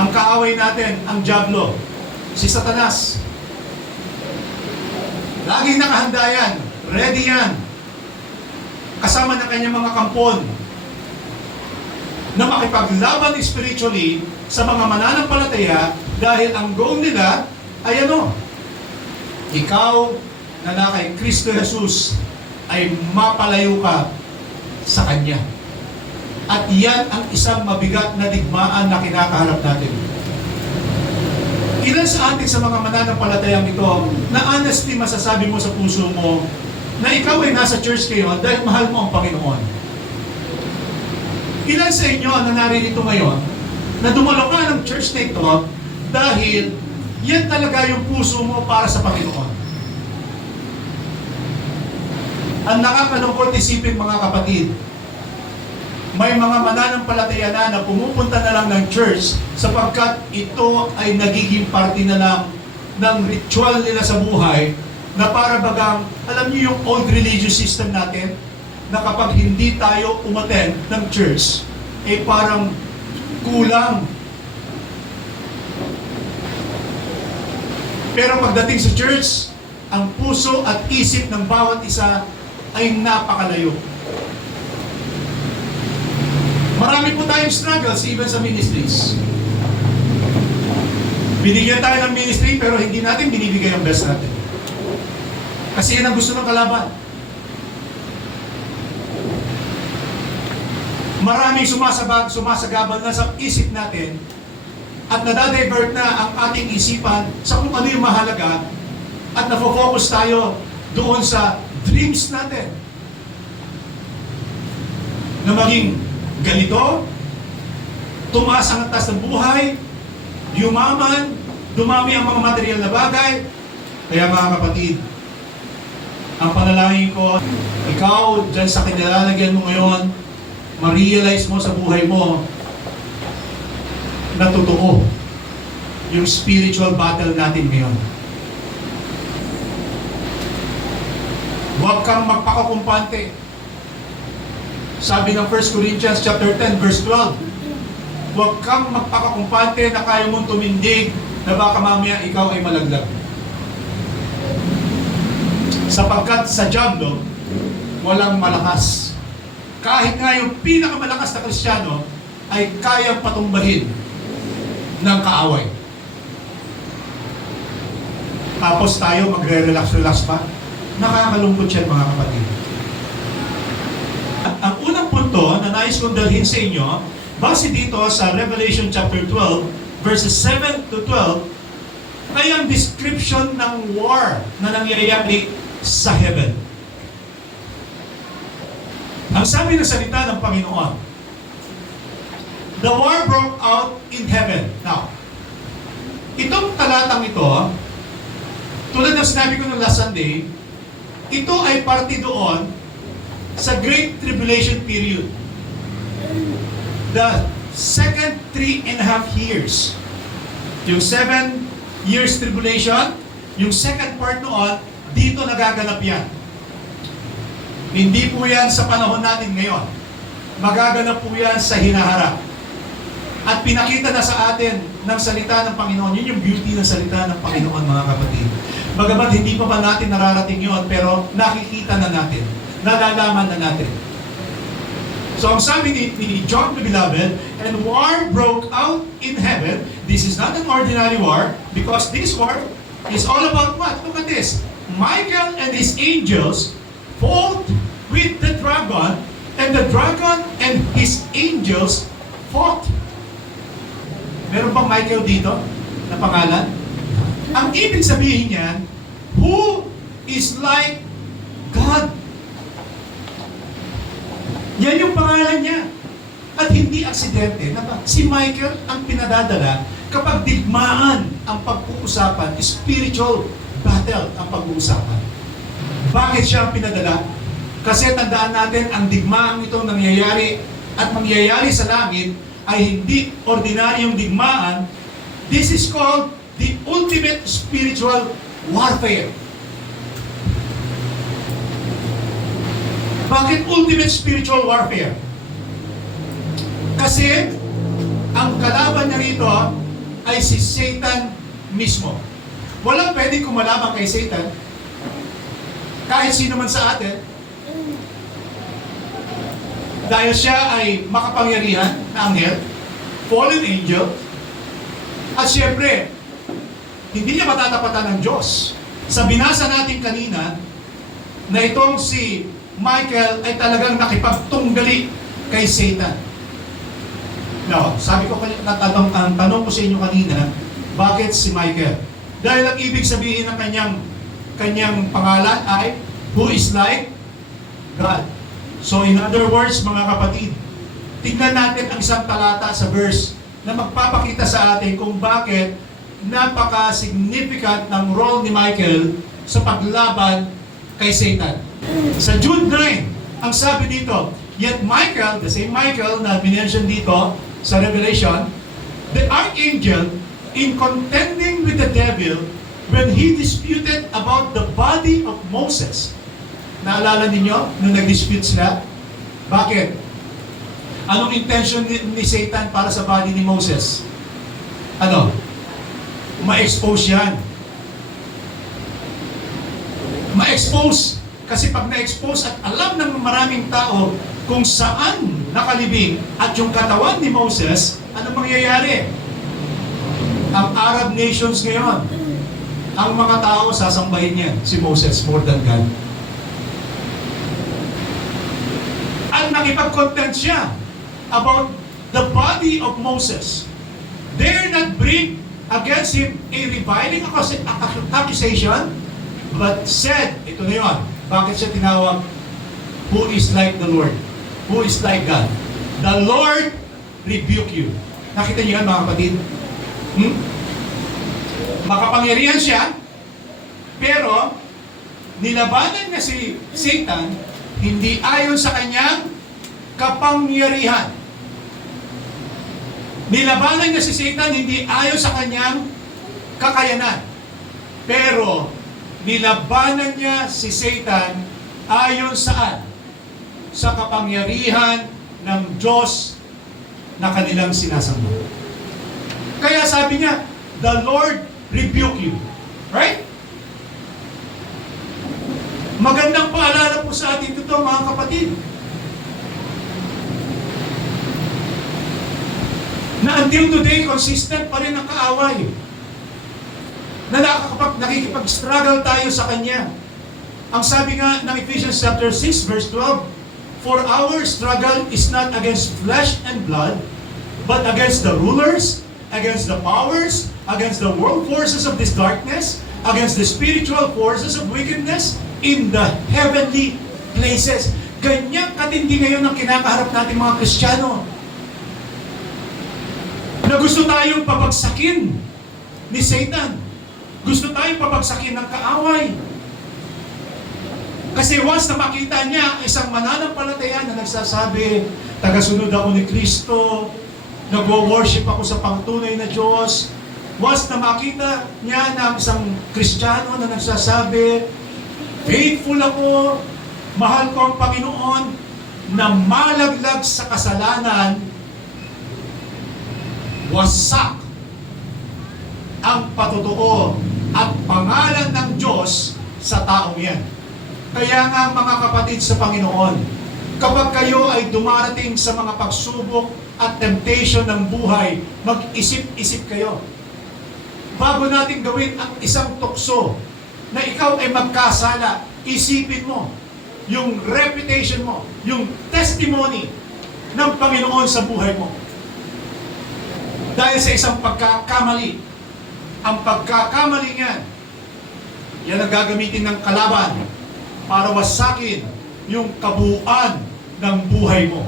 Ang kaaway natin, ang Diablo, si Satanas. Laging nakahanda yan, ready yan, kasama ng kanyang mga kampon, na makipaglaban spiritually sa mga mananampalataya dahil ang goal nila ay ano? Ikaw na kay Kristo Jesus ay mapalayo ka sa Kanya. At yan ang isang mabigat na digmaan na kinakaharap natin. Ilan sa atin sa mga mananampalatayang ito na honestly masasabi mo sa puso mo na ikaw ay nasa church ngayon dahil mahal mo ang Panginoon? Ilan sa inyo na naririto ngayon na dumalo ka ng church na ito dahil yan talaga yung puso mo para sa Panginoon? Ang nakakalungkot isipin, mga kapatid, may mga mananampalataya na pumupunta na lang ng church sapagkat ito ay nagiging parte na lang ng ritual nila sa buhay, na para bagang, alam niyo yung old religious system natin, na kapag hindi tayo umattend ng church, eh parang kulang. Pero pagdating sa church, ang puso at isip ng bawat isa ay napakalayo. Marami po tayong struggles even sa ministries. Binigyan tayo ng ministry pero hindi natin binibigay ang best natin. Kasi yan ang gusto ng kalaban. Maraming sumasagabal na sa isip natin at nadadivert na ang ating isipan sa kung ano yung mahalaga at nafo-focus tayo doon sa dreams natin na maging ganito, tumaas ang antas ng buhay, yumaman, dumami ang mga material na bagay. Kaya mga kapatid, ang panalangin ko, ikaw dyan sa kinalalagyan mo ngayon, ma-realize mo sa buhay mo na totoo yung spiritual battle natin ngayon. Huwag kang magpakakumpante. Sabi ng 1 Corinthians chapter 10 verse 12, huwag kang magpakakumpante na kaya mong tumindig na baka mamaya ikaw ay malaglag. Sapagkat sa Diablo, walang malakas. Kahit nga yung pinakamalakas na Kristiyano ay kayang patumbahin ng kaaway. Tapos tayo magre-relax-relax pa. Nakakalungkot yan, mga kapatid. At ang unang punto na nais kong dalhin sa inyo, base dito sa Revelation chapter 12, verses 7 to 12, ay ang description ng war na nangyayari sa heaven. Ang sabi ng salita ng Panginoon, the war broke out in heaven. Now, itong talatang ito, tulad ng sinabi ko ng last Sunday, ito ay parte doon sa Great Tribulation period. The second 3.5 years. Yung 7 years tribulation, yung second part noon, dito nagaganap yan. Hindi po yan sa panahon natin ngayon. Magaganap po yan sa hinaharap. At pinakita na sa atin ng salita ng Panginoon. Yun yung beauty ng salita ng Panginoon, mga kapatid. Bagamat hindi pa ba natin nararating yun, pero nakikita na natin. Nalalaman na natin. So ang sabi ni John the Beloved, and war broke out in heaven. This is not an ordinary war, because this war is all about what? Look at this. Michael and his angels fought with the dragon, and the dragon and his angels fought. Meron bang Michael dito na pangalan? Ang ibig sabihin niyan, who is like God? Yan yung pangalan niya. At hindi aksidente na si Michael ang pinadadala kapag digmaan ang pag-uusapan, spiritual battle ang pag-uusapan. Bakit siya ang pinadala? Kasi tandaan natin, ang digmaan itong nangyayari at mangyayari sa langit ay hindi ordinaryong digmaan. This is called the ultimate spiritual warfare. Bakit ultimate spiritual warfare? Kasi ang kalaban niya rito ay si Satan mismo. Walang pwedeng kumalaban kay Satan. Kahit sino man sa atin. Dahil siya ay makapangyarihan na anghel, fallen angel, at siyempre, hindi niya matatapatan ng Diyos. Sa binasa natin kanina, na itong si Michael ay talagang nakipagtunggali kay Satan. No, sabi ko ang tanong ko sa inyo kanina, bakit si Michael? Dahil ang ibig sabihin ng kanyang pangalan ay who is like God. So in other words, mga kapatid, tingnan natin ang isang talata sa verse na magpapakita sa atin kung bakit napaka-significant ng role ni Michael sa paglaban kay Satan. Sa Jude 9, ang sabi dito, yet Michael, the same Michael na minention dito sa Revelation, the archangel, in contending with the devil, when he disputed about the body of Moses. Naalala ninyo nung nag-dispute sila? Bakit? Anong intention ni Satan para sa body ni Moses? Ano? Ma-expose yan. Ma-expose. Kasi pag na-expose at alam ng maraming tao kung saan nakalibing at yung katawan ni Moses, ano mangyayari? Ang Arab nations ngayon, ang mga tao sasambahin niya si Moses more than God. At nakipag-content siya about the body of Moses. Dare not bring against him a reviling accusation, but said, ito na yun, bakit siya tinawag, who is like the Lord? Who is like God? The Lord rebuke you. Nakita niyo yan, mga kapatid? Makapangyarihan siya, pero nilabanan niya si Satan hindi ayon sa kanyang kapangyarihan. Nilabanan niya si Satan hindi ayon sa kanyang kakayanan. Pero nilabanan niya si Satan ayon saan? Sa kapangyarihan ng Diyos na kanilang sinasamba. Kaya sabi niya, the Lord rebuke you. Right? Magandang paalala po sa atin ito, mga kapatid. Na until today, consistent pa rin ang kaaway. Na nakikipag-struggle tayo sa Kanya. Ang sabi nga ng Ephesians chapter 6, verse 12, for our struggle is not against flesh and blood, but against the rulers, against the powers, against the world forces of this darkness, against the spiritual forces of wickedness in the heavenly places. Ganyan katindi ngayon ang kinakaharap natin mga Kristiyano. Na gusto tayong pabagsakin ni Satan. Gusto tayong pabagsakin ng kaaway. Kasi once na makita niya isang mananampalataya na nagsasabi, tagasunod ako ni Kristo, nagwo-worship ako sa pangtunay na Diyos. Once na makita niya na isang Kristiyano na nagsasabi, faithful ako, mahal ko ang Panginoon, na malaglag sa kasalanan, wasak ang patutuo at pangalan ng Diyos sa taong yan. Kaya nga mga kapatid sa Panginoon, kapag kayo ay dumarating sa mga pagsubok at temptation ng buhay, mag-isip-isip kayo. Bago natin gawin ang isang tukso na ikaw ay magkasala, isipin mo yung reputation mo, yung testimony ng Panginoon sa buhay mo. Dahil sa isang pagkakamali, ang pagkakamali niyan, yan ang gagamitin ng kalaban para wasakin yung kabuuan ng buhay mo.